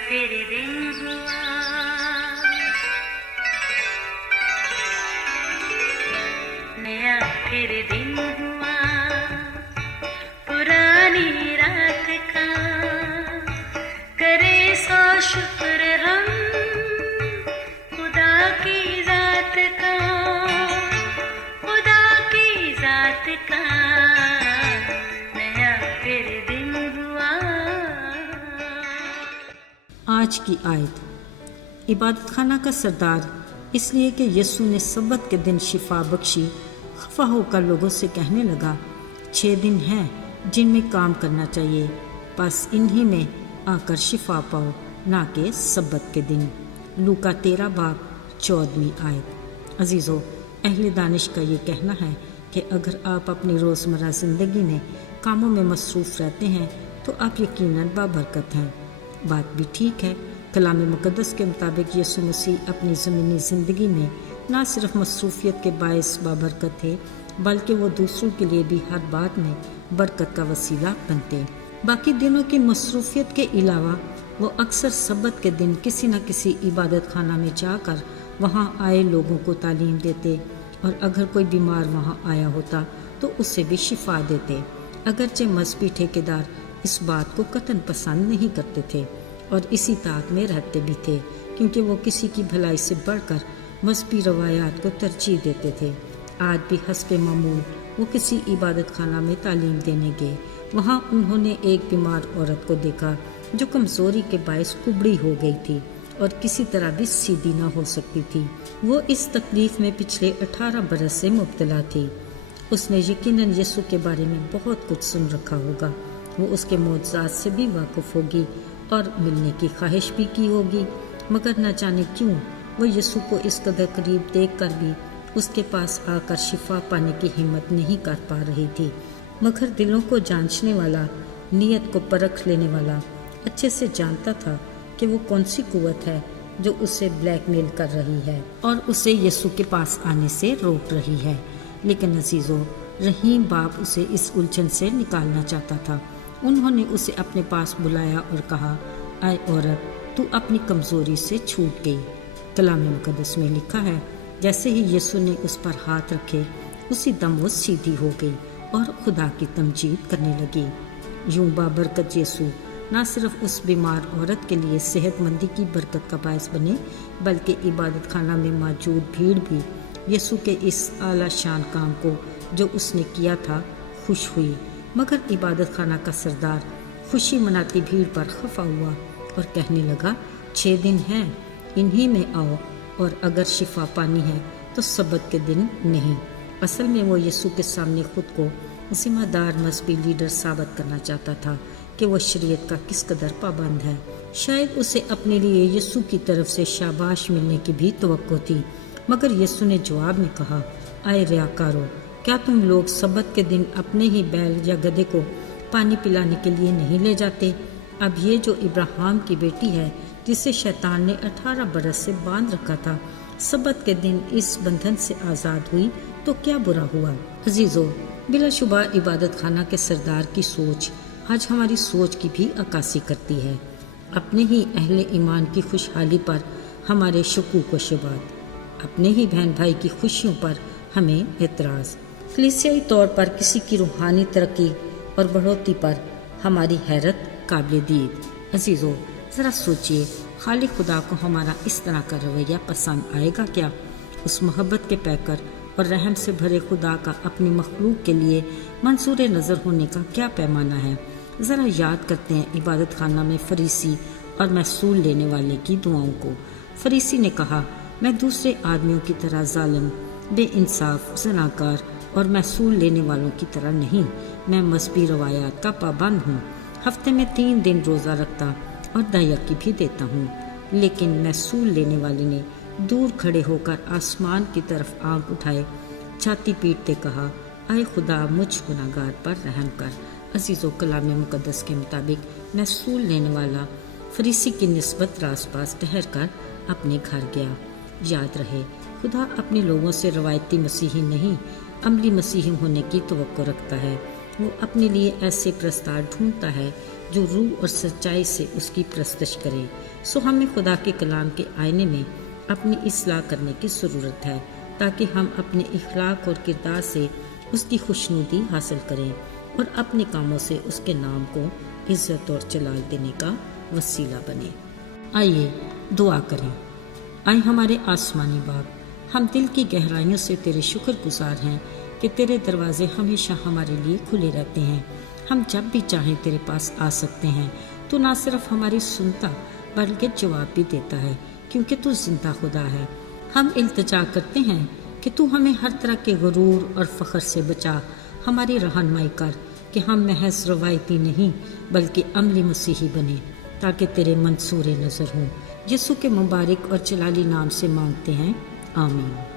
फिर दिन हुआ, नया फिर दिन हुआ, पुरानी रात का करे सो शुक्र हम खुदा की जात का, खुदा की जात का नया फिर दिन हुआ। आज की आयत। इबादत खाना का सरदार इसलिए कि यीशु ने सब्बत के दिन शिफा बख्शी, खफा होकर लोगों से कहने लगा, 6 दिन हैं जिनमें काम करना चाहिए, बस इन्हीं में आकर शिफा पाओ, ना कि सब्बत के दिन। लूका 13 बाब 14वीं आयत। अजीज़ों, अहले दानिश का ये कहना है कि अगर आप अपनी रोज़मर्रा ज़िंदगी में कामों में मसरूफ़ रहते हैं तो आप यकीनन बाबरकत हैं। बात भी ठीक है। कलाम मुक़द्दस के मुताबिक यीशु मसीह अपनी ज़मीनी ज़िंदगी में ना सिर्फ मसरूफ़ियत के बायस बाबरकत थे, बल्कि वो दूसरों के लिए भी हर बात में बरकत का वसीला बनते। बाकी दिनों की मसरूफ़ियत के अलावा वो अक्सर सब्बत के दिन किसी न किसी इबादत खाना में जाकर वहाँ आए लोगों को तालीम देते, और अगर कोई बीमार वहाँ आया होता तो उससे भी शिफा देते। अगरचे मजहबी ठेकेदार इस बात को कतन पसंद नहीं करते थे और इसी ताक में रहते भी थे, क्योंकि वो किसी की भलाई से बढ़कर मजहबी रवायात को तरजीह देते थे। आज भी हस्बे मामूल वो किसी इबादत खाना में तालीम देने गए। वहाँ उन्होंने एक बीमार औरत को देखा जो कमज़ोरी के बायस कुबड़ी हो गई थी और किसी तरह भी सीधी ना हो सकती थी। वो इस तकलीफ में पिछले 18 बरस से मुब्तला थी। उसने यकीनन यीशु के बारे में बहुत कुछ सुन रखा होगा। वो उसके मौजज़ात से भी वाकिफ़ होगी और मिलने की ख्वाहिश भी की होगी, मगर न जाने क्यों वो यीशु को इस कदर करीब देखकर भी उसके पास आकर शिफा पाने की हिम्मत नहीं कर पा रही थी। मगर दिलों को जांचने वाला, नीयत को परख लेने वाला अच्छे से जानता था कि वो कौन सी कुव्वत है जो उसे ब्लैकमेल कर रही है और उसे यीशु के पास आने से रोक रही है। लेकिन अजीज़ों, रहीम बाप उसे इस उलझन से निकालना चाहता था। उन्होंने उसे अपने पास बुलाया और कहा, आए औरत, तू अपनी कमज़ोरी से छूट गई। कलाम मुक़द्दस में लिखा है, जैसे ही यीशु ने उस पर हाथ रखे उसी दम वो सीधी हो गई और खुदा की तमजीद करने लगी। यूं बाबरकत यीशु न सिर्फ उस बीमार औरत के लिए सेहतमंदी की बरकत का बायस बने, बल्कि इबादत खाना में मौजूद भीड़ भी यीशु के इस आला शान काम को जो उसने किया था खुश हुई। मगर इबादत खाना का सरदार खुशी मनाती भीड़ पर खफा हुआ और कहने लगा, 6 दिन हैं, इन्हीं में आओ, और अगर शिफा पानी है तो सब्बत के दिन नहीं। असल में वो यीशु के सामने खुद को जिम्मेदार मजहबी लीडर साबित करना चाहता था कि वो शरीयत का किस कदर पाबंद है। शायद उसे अपने लिए यीशु की तरफ से शाबाश मिलने की भी तवक्को थी, मगर यीशु ने जवाब में कहा, आए रियाकारो, क्या तुम लोग सब्बत के दिन अपने ही बैल या गधे को पानी पिलाने के लिए नहीं ले जाते? अब ये जो इब्राहिम की बेटी है, जिसे शैतान ने 18 बरस से बांध रखा था, सब्बत के दिन इस बंधन से आज़ाद हुई तो क्या बुरा हुआ? अजीज़ों, बिलाशुबा इबादत खाना के सरदार की सोच आज हमारी सोच की भी अक्कासी करती है। अपने ही अहले ईमान की खुशहाली पर हमारे शकूक व शुबात, अपने ही बहन भाई की खुशियों पर हमें एतराज़, कलीसियाई तौर पर किसी की रूहानी तरक्की और बढ़ोतरी पर हमारी हैरत काबिल दीद। अजीज़ों, ज़रा सोचिए, खालिक खुदा को हमारा इस तरह का रवैया पसंद आएगा क्या? उस मोहब्बत के पैकर और रहम से भरे खुदा का अपनी मखलूक के लिए मंसूर नज़र होने का क्या पैमाना है? ज़रा याद करते हैं इबादत खाना में फरीसी और महसूल लेने वाले की दुआओं को। फरीसी ने कहा, मैं दूसरे आदमियों की तरह जालिम, बेइंसाफ, ज़नाकार और महसूल लेने वालों की तरह नहीं, मैं मजहबी रवायात का पाबंद हूँ। हफ्ते में 3 दिन रोज़ा रखता और दयकी भी देता हूँ। लेकिन महसूल लेने वाले ने दूर खड़े होकर आसमान की तरफ आंख उठाए, छाती पीटते कहा, आए खुदा, मुझ गुनाहगार पर रहम कर। अजीज़ों, कलाम मुक़द्दस के मुताबिक महसूल लेने वाला फरीसी की निस्बत रास पास ठहर कर अपने घर गया। याद रहे, खुदा अपने लोगों से रवायती मसीही नहीं, अमली मसीही होने की तवक्को रखता है। وہ اپنے لیے ایسے پرستار ڈھونڈتا ہے جو روح اور سچائی سے اس کی پرستش کرے۔ سو ہمیں خدا کے کلام کے آئینے میں اپنی اصلاح کرنے کی ضرورت ہے تاکہ ہم اپنے اخلاق اور کردار سے اس کی خوشنودی حاصل کریں اور اپنے کاموں سے اس کے نام کو عزت اور جلال دینے کا وسیلہ بنے۔ آئیے دعا کریں۔ آئے ہمارے آسمانی باپ، ہم دل کی گہرائیوں سے تیرے شکر گزار ہیں کہ تیرے دروازے ہمیشہ ہمارے لیے کھلے رہتے ہیں۔ ہم جب بھی چاہیں تیرے پاس آ سکتے ہیں۔ تو نہ صرف ہماری سنتا بلکہ جواب بھی دیتا ہے، کیونکہ تو زندہ خدا ہے۔ ہم التجا کرتے ہیں کہ تو ہمیں ہر طرح کے غرور اور فخر سے بچا، ہماری رہنمائی کر کہ ہم محض روایتی نہیں بلکہ عملی مسیحی بنیں، تاکہ تیرے منصور نظر ہوں۔ یسوع کے مبارک اور جلالی نام سے مانگتے ہیں، آمین۔